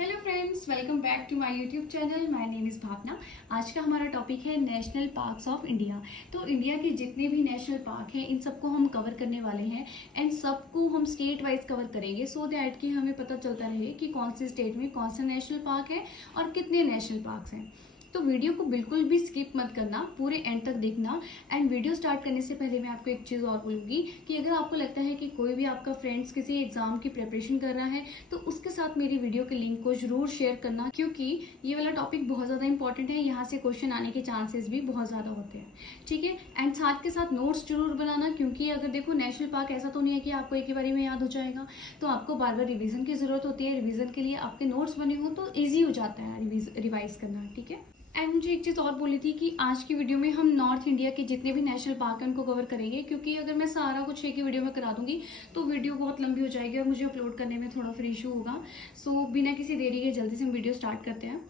Hello friends, welcome back to my YouTube channel. My name is Bhavna. आज का हमारा topic है नेशनल पार्क्स ऑफ इंडिया। तो India के जितने भी नेशनल पार्क हैं इन सबको हम कवर करने वाले हैं एंड सबको हम स्टेट वाइज कवर करेंगे सो दैट कि हमें पता चलता रहे कि कौन से स्टेट में कौन सा नेशनल पार्क है और कितने नेशनल पार्क्स हैं। तो वीडियो को बिल्कुल भी स्किप मत करना, पूरे एंड तक देखना। एंड वीडियो स्टार्ट करने से पहले मैं आपको एक चीज़ और बोलूँगी कि अगर आपको लगता है कि कोई भी आपका फ्रेंड्स किसी एग्जाम की प्रिपरेशन कर रहा है तो उसके साथ मेरी वीडियो के लिंक को जरूर शेयर करना, क्योंकि ये वाला टॉपिक बहुत ज़्यादा इंपॉर्टेंट है। यहाँ से क्वेश्चन आने के चांसेस भी बहुत ज़्यादा होते हैं, ठीक है। एंड साथ के साथ नोट्स जरूर बनाना, क्योंकि अगर देखो नेशनल पार्क ऐसा तो नहीं है कि आपको एक ही बारी में याद हो जाएगा, तो आपको बार बार रिवीजन की ज़रूरत होती है। रिवीजन के लिए आपके नोट्स बने हो तो ईजी हो जाता है रिवाइज करना, ठीक है। एंड मुझे एक चीज़ और बोली थी कि आज की वीडियो में हम नॉर्थ इंडिया के जितने भी नेशनल पार्क हैं उनको कवर करेंगे, क्योंकि अगर मैं सारा कुछ एक ही वीडियो में करा दूंगी तो वीडियो बहुत लंबी हो जाएगी और मुझे अपलोड करने में थोड़ा फिर इशू होगा। सो बिना किसी देरी के जल्दी से हम वीडियो स्टार्ट करते हैं।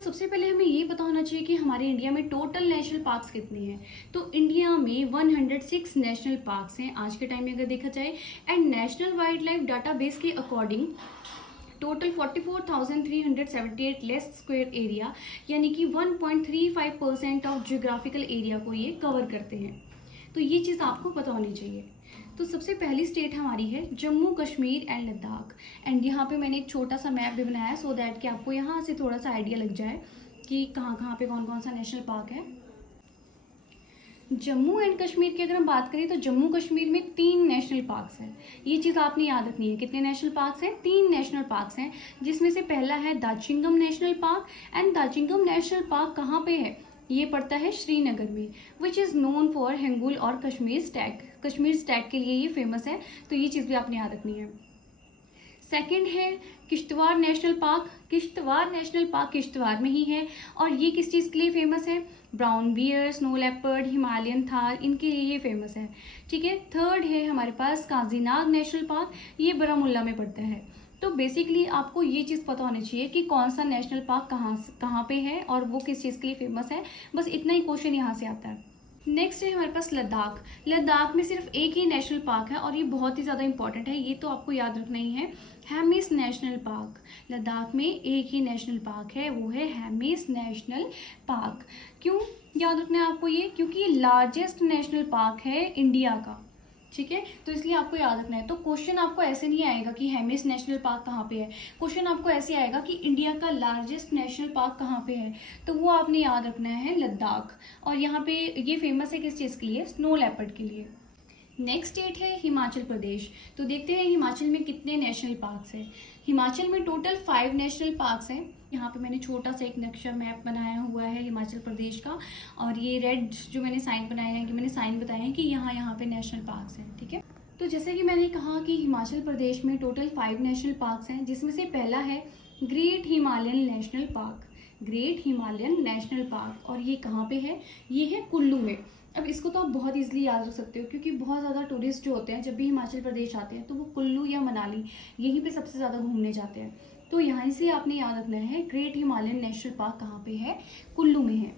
सबसे पहले हमें ये पता होना चाहिए कि हमारे इंडिया में टोटल नेशनल पार्क्स कितने हैं। तो इंडिया में 106 नेशनल पार्क्स हैं आज के टाइम में अगर देखा जाए। And national wildlife database के according total 44,378 less square area यानी कि 1.35% ऑफ जियोग्राफिकल एरिया को ये कवर करते हैं। तो ये चीज़ आपको पता होनी चाहिए। तो सबसे पहली स्टेट हमारी है जम्मू कश्मीर एंड लद्दाख। एंड यहाँ पे मैंने एक छोटा सा मैप भी बनाया सो दैट कि आपको यहाँ से थोड़ा सा आइडिया लग जाए कि कहाँ कहाँ पे कौन कौन सा नेशनल पार्क है। जम्मू एंड कश्मीर की अगर हम बात करें तो जम्मू कश्मीर में 3 नेशनल पार्क्स हैं। ये चीज़ आपने याद रखनी है। कितने नेशनल पार्क्स हैं? 3 नेशनल पार्क्स हैं, जिसमें से पहला है Dachigam national park. And Dachigam national park कहाँ पे है? ये पड़ता है श्रीनगर में, which is known for hangul और कश्मीर स्टैग। कश्मीर स्टैग के लिए ये फेमस है, तो ये चीज़ भी आपने याद रखनी है। सेकंड है Kishtwar national park. Kishtwar national park Kishtwar में ही है और ये किस चीज़ के लिए फेमस है? Brown bear, snow leopard, Himalayan Thar, इनके लिए ये फेमस है, ठीक है। थर्ड है हमारे पास काजीनाग नेशनल पार्क। ये बारामूला में पड़ता है। तो बेसिकली आपको ये चीज़ पता होनी चाहिए कि कौन सा नेशनल पार्क कहाँ पे है और वो किस चीज़ के लिए फेमस है। बस इतना ही क्वेश्चन यहाँ से आता है। नेक्स्ट है हमारे पास लद्दाख। लद्दाख में सिर्फ एक ही नेशनल पार्क है और ये बहुत ही ज़्यादा इंपॉर्टेंट है, ये तो आपको याद रखना ही है। Hemis national park. लद्दाख में एक ही नेशनल पार्क है, वो है हेमिस नेशनल पार्क। क्यों याद रखना है आपको ये? क्योंकि ये लार्जेस्ट नेशनल पार्क है इंडिया का, ठीक है। तो इसलिए आपको याद रखना है। तो क्वेश्चन आपको ऐसे नहीं आएगा कि हेमिस नेशनल पार्क कहाँ पे है। क्वेश्चन आपको ऐसे आएगा कि इंडिया का लार्जेस्ट नेशनल पार्क कहाँ पे है, तो वो आपने याद रखना है लद्दाख। और यहाँ पे ये फेमस है किस चीज़ के लिए? स्नो लेपर्ड के लिए। नेक्स्ट स्टेट है हिमाचल प्रदेश। तो देखते हैं हिमाचल में कितने नेशनल पार्क्स हैं। हिमाचल में टोटल 5 नेशनल पार्क्स हैं। यहाँ पे मैंने छोटा सा एक नक्शा मैप बनाया हुआ है हिमाचल प्रदेश का, और ये रेड जो मैंने साइन बनाया है कि मैंने साइन बताया है कि यहाँ पे नेशनल पार्क्स हैं, ठीक है। तो जैसे कि मैंने कहा कि हिमाचल प्रदेश में टोटल 5 नेशनल पार्क्स हैं, जिसमें से पहला है great Himalayan national park. Great Himalayan national park, और ये कहाँ पे है? ये है कुल्लू में। अब इसको तो आप बहुत इजीली याद रख सकते हो, क्योंकि बहुत ज़्यादा टूरिस्ट जो होते हैं जब भी हिमाचल प्रदेश आते हैं तो वो कुल्लू या मनाली यहीं पे सबसे ज़्यादा घूमने जाते हैं। तो यहाँ से आपने याद रखना है ग्रेट हिमालयन नेशनल पार्क कहाँ पे है? कुल्लू में है।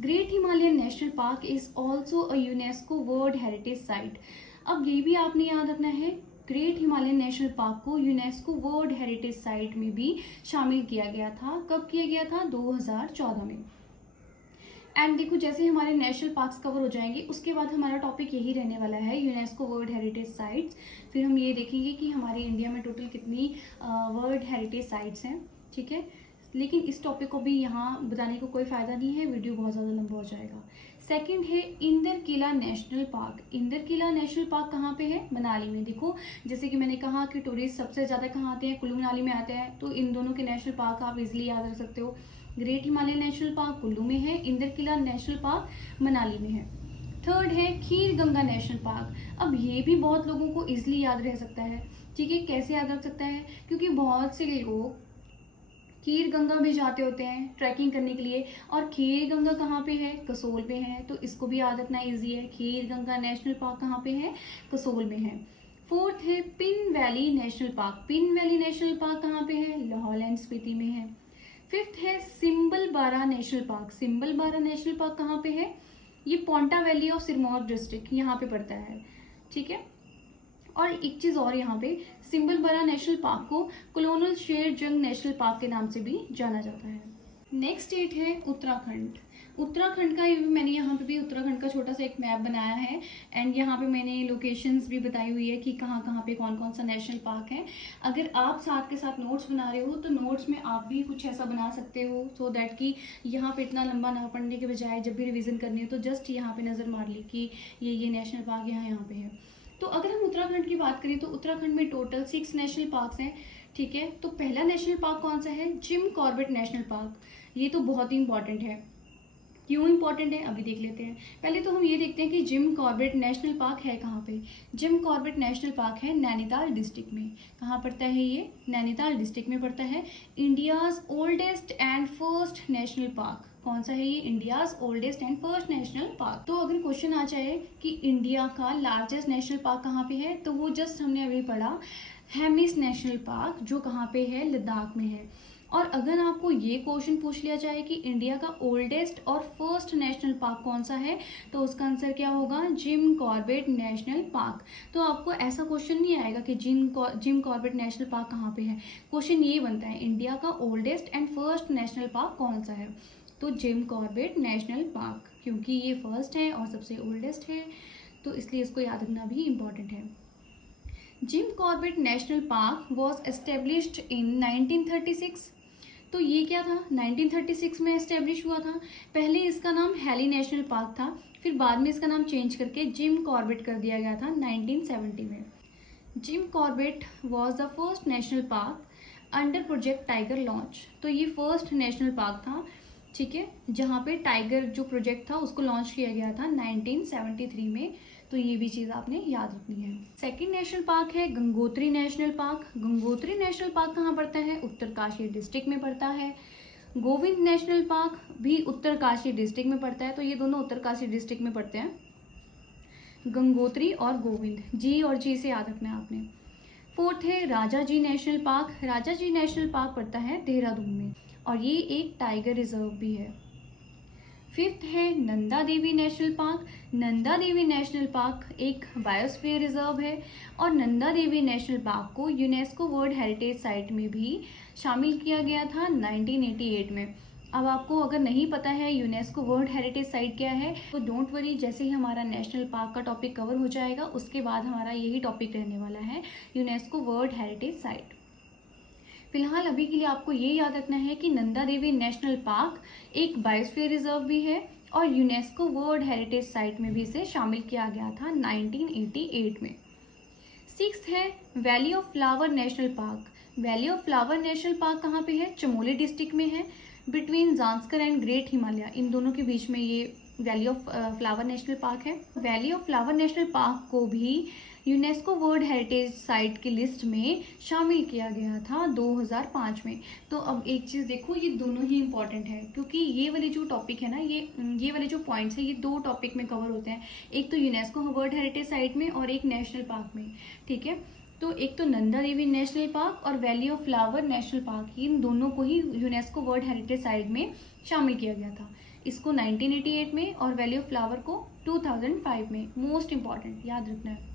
Great Himalayan national park is also a UNESCO world heritage site. अब ये भी आपने याद रखना है, ग्रेट हिमालयन नेशनल पार्क को यूनेस्को वर्ल्ड हेरिटेज साइट में भी शामिल किया गया था। कब किया गया था? 2014 में। एंड देखो, जैसे हमारे नेशनल पार्क्स कवर हो जाएंगे उसके बाद हमारा टॉपिक यही रहने वाला है, यूनेस्को वर्ल्ड हेरिटेज साइट्स। फिर हम ये देखेंगे कि हमारे इंडिया में टोटल कितनी वर्ल्ड हेरिटेज साइट्स हैं, ठीक है। लेकिन इस टॉपिक को भी यहाँ बताने को कोई फ़ायदा नहीं है, वीडियो बहुत ज़्यादा लंबा हो जाएगा। सेकंड है इंदर किला नेशनल पार्क। इंदर किला नेशनल पार्क कहाँ पे है? मनाली में। देखो, जैसे कि मैंने कहा कि टूरिस्ट सबसे ज़्यादा कहाँ आते हैं? कुल्लू मनाली में आते हैं, तो इन दोनों के नेशनल पार्क आप इजिली याद रख सकते हो। Great Himalayan national park Kullu में है, इंदर किला नेशनल पार्क मनाली में है। थर्ड है खीर गंगा नेशनल पार्क। अब ये भी बहुत लोगों को इजिली याद रह सकता है, ठीक है। कैसे याद रख सकता है? क्योंकि बहुत से लोग खीर गंगा भी जाते होते हैं ट्रैकिंग करने के लिए, और खीर गंगा कहाँ पे है? कसोल पे है। तो इसको भी याद रखना इजी है। खीर गंगा नेशनल पार्क कहाँ पे है? कसोल में है। फोर्थ है pin valley national park. Pin valley national park कहाँ पे है? लाहौल एंड स्पीति में है। फिफ्थ है Simbalbara national park. Simbalbara national park कहाँ पे है? ये Paonta valley of Sirmaur district यहाँ पे पड़ता है, ठीक है। और एक चीज़ और, यहाँ पे सिम्बलबरा नेशनल पार्क को कॉलोनल शेर जंग नेशनल पार्क के नाम से भी जाना जाता है। नेक्स्ट स्टेट है उत्तराखंड। उत्तराखंड का मैंने यहाँ पे भी उत्तराखंड का छोटा सा एक मैप बनाया है एंड यहाँ पे मैंने लोकेशंस भी बताई हुई है कि कहाँ कहाँ पे कौन कौन सा नेशनल पार्क है। अगर आप साथ के साथ नोट्स बना रहे हो तो नोट्स में आप भी कुछ ऐसा बना सकते हो सो दैट कि यहाँ पे इतना लंबा ना पढ़ने के बजाय जब भी रिविजन करनी है तो जस्ट यहाँ पे नज़र मार ली कि ये नेशनल पार्क यहाँ पे है। तो अगर हम उत्तराखंड की बात करें तो उत्तराखंड में टोटल 6 नेशनल पार्क्स हैं, ठीक है। तो पहला नेशनल पार्क कौन सा है? Jim Corbett national park. ये तो बहुत ही इंपॉर्टेंट है। क्यों इंपॉर्टेंट है अभी देख लेते हैं। पहले तो हम ये देखते हैं कि जिम कॉर्बेट नेशनल पार्क है कहाँ पे। जिम कॉर्बेट नेशनल पार्क है नैनीताल डिस्ट्रिक्ट में। कहाँ पड़ता है ये? नैनीताल डिस्ट्रिक्ट में पड़ता है। India's oldest and first national park. कौन सा है ये? India's oldest and first national park. तो अगर क्वेश्चन आ जाए कि इंडिया का लार्जेस्ट नेशनल पार्क कहाँ पे है, तो वो जस्ट हमने अभी पढ़ा हेमिस नेशनल पार्क, जो कहाँ पे है? लद्दाख में है। और अगर आपको ये क्वेश्चन पूछ लिया जाए कि इंडिया का ओल्डेस्ट और फर्स्ट नेशनल पार्क कौन सा है, तो उसका आंसर क्या होगा? Jim Corbett national park. तो आपको ऐसा क्वेश्चन नहीं आएगा कि जिम कॉर्बेट नेशनल पार्क कहाँ पे है। क्वेश्चन ये बनता है इंडिया का oldest and first national park कौन सा है, तो जिम कॉर्बेट नेशनल पार्क, क्योंकि ये फर्स्ट है और सबसे ओल्डेस्ट है, तो इसलिए इसको याद रखना भी इम्पॉर्टेंट है। Jim Corbett national park was established in 1936। तो ये क्या था? 1936 में एस्टेब्लिश हुआ था। पहले इसका नाम हेली नेशनल पार्क था, फिर बाद में इसका नाम चेंज करके जिम कॉर्बेट कर दिया गया था 1970 में। Jim Corbett was the first national park under project tiger launch. तो ये फर्स्ट नेशनल पार्क था, ठीक है, जहाँ पे टाइगर जो प्रोजेक्ट था उसको लॉन्च किया गया था 1973 में। तो ये भी चीज़ आपने याद रखनी है। सेकंड नेशनल पार्क है Gangotri national park. Gangotri national park कहाँ पड़ता है? उत्तरकाशी डिस्ट्रिक्ट में पड़ता है। गोविंद नेशनल पार्क भी उत्तरकाशी डिस्ट्रिक्ट में पड़ता है। तो ये दोनों उत्तरकाशी डिस्ट्रिक्ट में पड़ते हैं, गंगोत्री और गोविंद। जी और जी से याद रखना है आपने। फोर्थ है राजा जी नेशनल पार्क। राजा जी नेशनल पार्क पड़ता है देहरादून में और ये एक टाइगर रिजर्व भी है। फिफ्थ है Nanda Devi national park. Nanda Devi national park एक बायोस्फीयर रिजर्व है और नंदा देवी नेशनल पार्क को यूनेस्को वर्ल्ड हेरिटेज साइट में भी शामिल किया गया था 1988 में। अब आपको अगर नहीं पता है यूनेस्को वर्ल्ड हेरिटेज साइट क्या है तो डोंट वरी, जैसे ही हमारा नेशनल पार्क का टॉपिक कवर हो जाएगा उसके बाद हमारा यही टॉपिक रहने वाला है, यूनेस्को वर्ल्ड हेरिटेज साइट। फिलहाल अभी के लिए आपको ये याद रखना है कि नंदा देवी नेशनल पार्क एक बायोस्फीयर रिजर्व भी है और यूनेस्को वर्ल्ड हेरिटेज साइट में भी इसे शामिल किया गया था 1988 में। सिक्स्थ है valley of flower national park. Valley of flower national park कहाँ पे है? चमोली डिस्ट्रिक्ट में है, between Zanskar and great Himalaya, इन दोनों के बीच में ये valley of flower national park है। Valley of flower national park को भी यूनेस्को वर्ल्ड हेरिटेज साइट की लिस्ट में शामिल किया गया था 2005 में। तो अब एक चीज़ देखो, ये दोनों ही इंपॉर्टेंट है क्योंकि ये वाले जो टॉपिक है ना, ये वाले जो पॉइंट्स है ये दो टॉपिक में कवर होते हैं, एक तो यूनेस्को वर्ल्ड हेरिटेज साइट में और एक नेशनल पार्क में, ठीक है। तो एक तो नंदा देवी नेशनल पार्क और valley of flower national park, इन दोनों को ही यूनेस्को वर्ल्ड हेरिटेज साइट में शामिल किया गया था, इसको 1988 में और वैली ऑफ फ्लावर को 2005 में। मोस्ट इंपॉर्टेंट याद रखना है।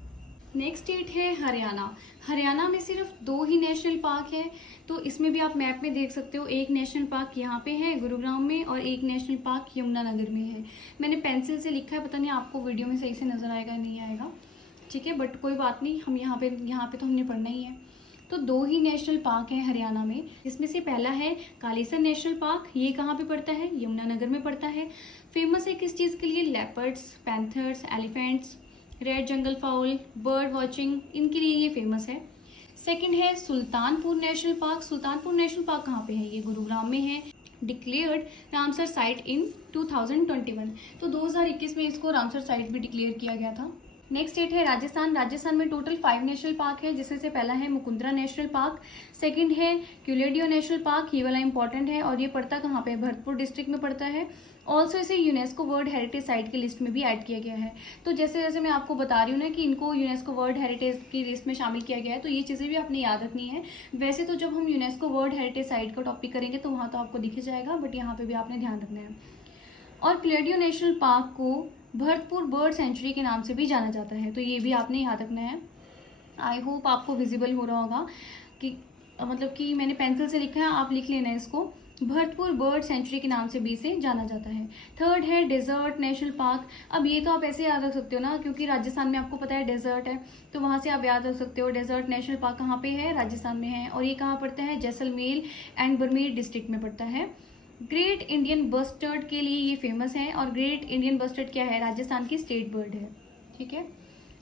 नेक्स्ट स्टेट है हरियाणा। हरियाणा में सिर्फ 2 ही नेशनल पार्क है, तो इसमें भी आप मैप में देख सकते हो, एक नेशनल पार्क यहाँ पे है गुरुग्राम में और एक नेशनल पार्क यमुनानगर में है। मैंने पेंसिल से लिखा है, पता नहीं आपको वीडियो में सही से नजर आएगा नहीं आएगा, ठीक है, बट कोई बात नहीं, हम यहाँ पे तो हमने पढ़ना ही है। तो 2 ही नेशनल पार्क है हरियाणा में, जिसमें से पहला है कालेसर नेशनल पार्क। ये कहाँ पे पड़ता है? यमुनानगर में पड़ता है। फेमस है किस चीज़ के लिए? लेपर्ड्स, पैंथर्स, एलिफेंट्स, रेड जंगल फाउल, बर्ड वॉचिंग, इनके लिए ये फेमस है। सेकंड है Sultanpur national park. Sultanpur national park कहाँ पे है? ये गुरुग्राम में है। डिक्लेयर्ड रामसर साइट इन 2021। तो 2021 में इसको रामसर साइट भी डिक्लेयर किया गया था। नेक्स्ट स्टेट है राजस्थान। राजस्थान में टोटल 5 नेशनल पार्क है, जिसमें से पहला है मुकुंदरा नेशनल पार्क, सेकंड है क्यूलेडियो नेशनल पार्क, ये वाला इंपॉर्टेंट है और ये पड़ता कहाँ पे? भरतपुर डिस्ट्रिक्ट में पड़ता है। ऑल्सो इसे यूनेस्को वर्ल्ड हेरिटेज साइट की लिस्ट में भी ऐड किया गया है। तो जैसे जैसे मैं आपको बता रही हूँ ना कि इनको यूनेस्को वर्ल्ड हेरिटेज की लिस्ट में शामिल किया गया है, तो ये चीज़ें भी आपने याद रखनी है। वैसे तो जब हम यूनेस्को वर्ल्ड हेरिटेज साइट का टॉपिक करेंगे तो वहाँ तो आपको दिख जाएगा, बट यहाँ पे भी आपने ध्यान रखना है। और क्यूलेडियो नेशनल पार्क को भरतपुर बर्ड सेंचुरी के नाम से भी जाना जाता है, तो ये भी आपने याद रखना है। आई होप आपको विजिबल हो रहा होगा कि मतलब कि मैंने पेंसिल से लिखा है, आप लिख लेना इसको। भरतपुर बर्ड सेंचुरी के नाम से भी इसे जाना जाता है। थर्ड है डेजर्ट नेशनल पार्क। अब ये तो आप ऐसे याद रख सकते हो ना, क्योंकि राजस्थान में आपको पता है डेजर्ट है, तो वहां से आप याद रख सकते हो। डेजर्ट नेशनल पार्क कहाँ पे है? राजस्थान में है। और ये कहाँ पड़ता है? जैसलमेर एंड बाड़मेर डिस्ट्रिक्ट में पड़ता है। ग्रेट इंडियन बस्टर्ड के लिए ये फेमस है, और ग्रेट इंडियन बस्टर्ड क्या है? राजस्थान की स्टेट बर्ड है। ठीक है।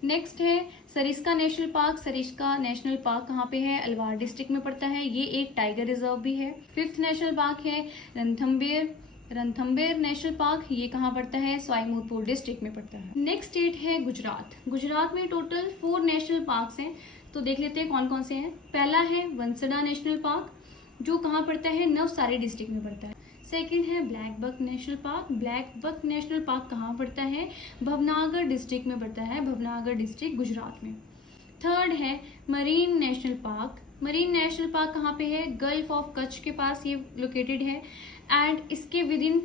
नेक्स्ट है Sariska national park. Sariska national park कहाँ पे है? अलवार डिस्ट्रिक्ट में पड़ता है। ये एक टाइगर रिजर्व भी है। फिफ्थ नेशनल पार्क है रणथंभौर। रणथंभौर नेशनल पार्क, ये कहाँ पड़ता है? स्वाईमुरपुर डिस्ट्रिक्ट में पड़ता है। नेक्स्ट स्टेट है गुजरात। गुजरात में टोटल 4 नेशनल पार्क्स हैं, तो देख लेते हैं कौन कौन से हैं। पहला है वंसडा नेशनल पार्क, जो कहाँ पड़ता है? नवसारी डिस्ट्रिक्ट में पड़ता है। सेकंड है black buck national park. Black buck national park कहाँ पड़ता है? भवनागर डिस्ट्रिक्ट में पड़ता है। भवनागर डिस्ट्रिक्ट गुजरात में। थर्ड है marine national park. Marine national park कहाँ पे है? गल्फ ऑफ कच्छ के पास ये लोकेटेड है, एंड इसके विद इन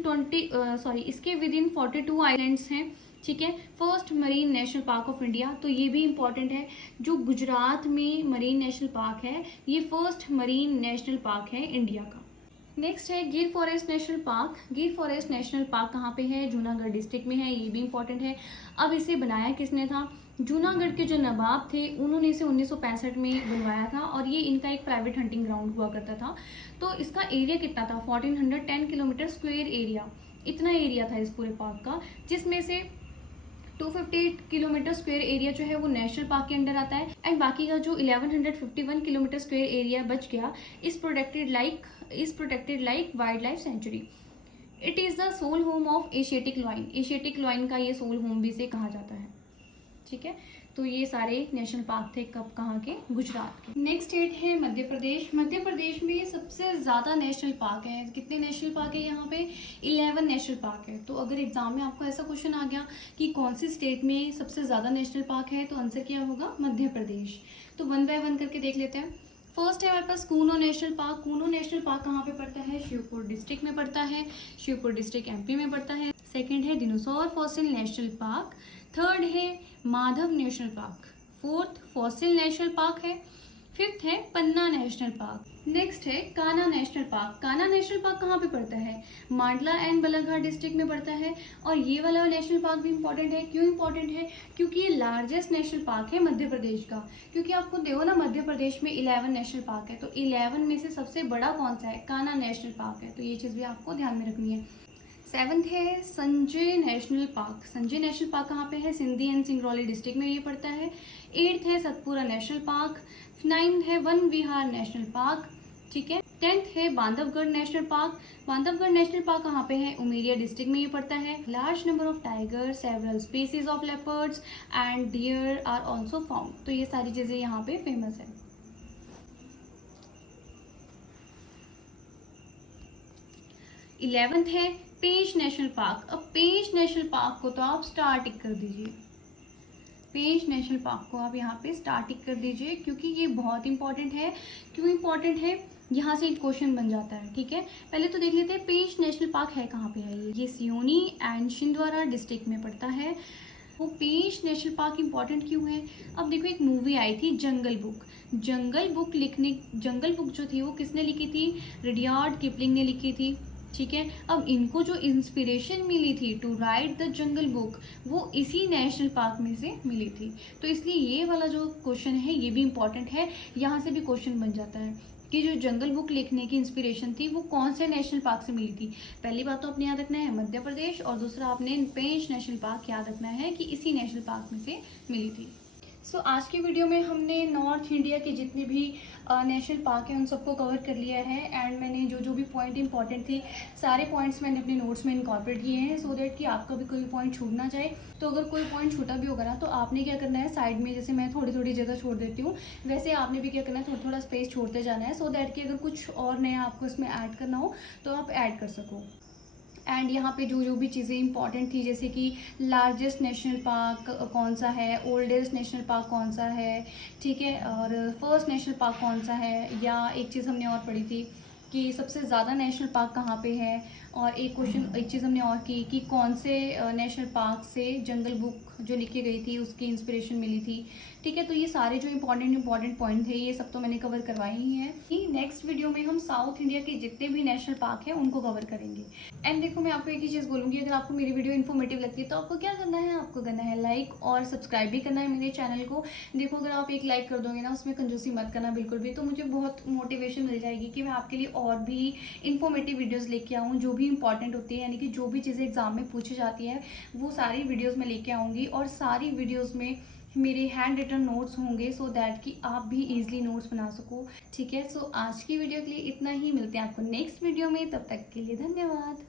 42 आइलैंड्स हैं। ठीक है। First marine national park of India, तो ये भी इंपॉर्टेंट है। जो गुजरात में मरीन नेशनल पार्क है, ये फर्स्ट मरीन नेशनल पार्क है इंडिया का। नेक्स्ट है गिर फॉरेस्ट नेशनल पार्क। गिर फॉरेस्ट नेशनल पार्क कहाँ पे है? जूनागढ़ डिस्ट्रिक्ट में है, ये भी इंपॉर्टेंट है। अब इसे बनाया किसने था? जूनागढ़ के जो नवाब थे उन्होंने इसे 1965 में बनवाया था, और ये इनका एक प्राइवेट हंटिंग ग्राउंड हुआ करता था। तो इसका एरिया कितना था? 1410 किलोमीटर स्क्वायर एरिया, इतना एरिया था इस पूरे पार्क का, जिसमें से 258 किलोमीटर स्क्वायर एरिया जो है वो नेशनल पार्क के अंडर आता है, एंड बाकी का जो 1151 किलोमीटर स्क्वायर एरिया बच गया इस protected like wildlife sanctuary. It is the sole home of Asiatic lion. Asiatic lion का ये सोल होम भी इसे कहा जाता है। ठीक है। तो ये सारे नेशनल पार्क थे कब, कहाँ के? गुजरात के। नेक्स्ट स्टेट है मध्य प्रदेश। मध्य प्रदेश में सबसे ज्यादा नेशनल पार्क है। कितने नेशनल पार्क है यहाँ पे? 11 नेशनल पार्क है। तो अगर एग्जाम में आपको ऐसा क्वेश्चन आ गया कि कौन सी स्टेट में सबसे ज्यादा नेशनल पार्क है, तो आंसर क्या होगा? मध्य प्रदेश। तो 1 बाय 1 करके देख लेते हैं। फर्स्ट है हमारे पास Kuno national park. Kuno national park कहाँ पे पड़ता है? शिवपुर डिस्ट्रिक्ट में पड़ता है। शिवपुर डिस्ट्रिक्ट एमपी में पड़ता है। सेकंड है दिनोसौर फॉसिल नेशनल पार्क। थर्ड है Madhav national park. Fourth fossil national park है। फिफ्थ है पन्ना नेशनल पार्क। नेक्स्ट है Kanha national park. Kanha national park कहाँ पे पड़ता है? मांडला एंड बालाघाट डिस्ट्रिक्ट में पड़ता है। और ये वाला नेशनल पार्क भी इंपॉर्टेंट है। क्यों इंपॉर्टेंट है? क्योंकि ये लार्जेस्ट नेशनल पार्क है मध्य प्रदेश का। क्योंकि आपको देखो ना, मध्य प्रदेश में 11 नेशनल पार्क है, तो 11 में से सबसे बड़ा कौन सा है? कान्हा नेशनल पार्क है। तो ये चीज भी आपको ध्यान में रखनी है। सेवंथ है Sanjay national park. Sanjay national park कहाँ पे है? सिंधी एंड सिंगरौली डिस्ट्रिक्ट में ये पड़ता है। एट्थ है सतपुरा नेशनल पार्क। नाइन्थ है वन विहार नेशनल पार्क। ठीक है। 10th है Bandhavgarh national park. Bandhavgarh national park कहाँ पे है? उमेरिया डिस्ट्रिक्ट में ये पड़ता है। Large number of tiger, several species of leopards and deer are also found. तो ये सारी चीजें यहाँ पे फेमस है। 11th है पेंच नेशनल पार्क। अब पेंच नेशनल पार्क को तो आप स्टार टिक कर दीजिए। पेंच नेशनल पार्क को आप यहाँ पे स्टार टिक कर दीजिए, क्योंकि ये बहुत इंपॉर्टेंट है। क्यों इंपॉर्टेंट है? यहाँ से एक क्वेश्चन बन जाता है। ठीक है। पहले तो देख लेते हैं पेंच नेशनल पार्क है कहाँ पे है। ये सियोनी एंड छिंदवाड़ा डिस्ट्रिक्ट में पड़ता है। वो पेंच नेशनल पार्क इंपॉर्टेंट क्यों है? अब देखो, एक मूवी आई थी जंगल बुक। जंगल बुक जो थी वो किसने लिखी थी? रुडयार्ड किपलिंग ने लिखी थी। ठीक है। अब इनको जो इंस्पिरेशन मिली थी to write the Jungle Book, वो इसी नेशनल पार्क में से मिली थी। तो इसलिए ये वाला जो क्वेश्चन है ये भी इंपॉर्टेंट है। यहाँ से भी क्वेश्चन बन जाता है कि जो जंगल बुक लिखने की इंस्पिरेशन थी वो कौन से नेशनल पार्क से मिली थी। पहली बात तो आपने याद रखना है मध्य प्रदेश, और दूसरा आपने पेंच नेशनल पार्क याद रखना है कि इसी नेशनल पार्क में से मिली थी। सो आज की वीडियो में हमने नॉर्थ इंडिया के जितने भी नेशनल पार्क हैं उन सबको कवर कर लिया है, एंड मैंने जो भी पॉइंट इंपॉर्टेंट थी सारे पॉइंट्स मैंने अपने नोट्स में इनकॉर्पोरेट किए हैं, सो दैट कि आपका भी कोई पॉइंट छूट ना जाए। तो अगर कोई पॉइंट छूटा भी होगा ना, तो आपने क्या करना है, साइड में जैसे मैं थोड़ी थोड़ी जगह छोड़ देती हूँ, वैसे आपने भी क्या करना है, थोड़ा थोड़ा स्पेस छोड़ते जाना है, सो दैट कि अगर कुछ और नया आपको इसमें ऐड करना हो तो आप ऐड कर सको। एंड यहाँ पे जो भी चीज़ें इंपॉर्टेंट थी, जैसे कि लार्जेस्ट नेशनल पार्क कौन सा है, ओल्डेस्ट नेशनल पार्क कौन सा है, ठीक है, और फर्स्ट नेशनल पार्क कौन सा है, या एक चीज़ हमने और पढ़ी थी कि सबसे ज़्यादा नेशनल पार्क कहाँ पे है, और एक चीज़ हमने और की कि कौन से नेशनल पार्क से जंगल बुक जो लिखी गई थी उसकी इंस्पिरेशन मिली थी। ठीक है, तो ये सारे जो इंपॉर्टेंट पॉइंट थे ये सब तो मैंने कवर करवाए ही हैं। कि नेक्स्ट वीडियो में हम साउथ इंडिया के जितने भी नेशनल पार्क हैं उनको कवर करेंगे। एंड देखो, मैं आपको एक ही चीज़ बोलूँगी, अगर आपको मेरी वीडियो इन्फॉर्मेटिव लगती है तो आपको क्या करना है, आपको करना है लाइक और सब्सक्राइब भी करना है मेरे चैनल को। देखो, अगर आप एक लाइक कर दोगे ना, उसमें कंजूसी मत करना बिल्कुल भी, तो मुझे बहुत मोटिवेशन मिल जाएगी कि मैं आपके लिए और भी इन्फॉर्मेटिव वीडियोस लेके आऊँ जो भी इंपॉर्टेंट होती है, यानी कि जो भी चीज़ें एग्जाम में पूछी जाती है वो सारी वीडियोस में लेके आऊँगी। और सारी वीडियोस में मेरे हैंड रिटन नोट्स होंगे, सो दैट कि आप भी इजीली नोट्स बना सको। ठीक है, सो आज की वीडियो के लिए इतना ही, मिलते हैं आपको नेक्स्ट वीडियो में, तब तक के लिए धन्यवाद।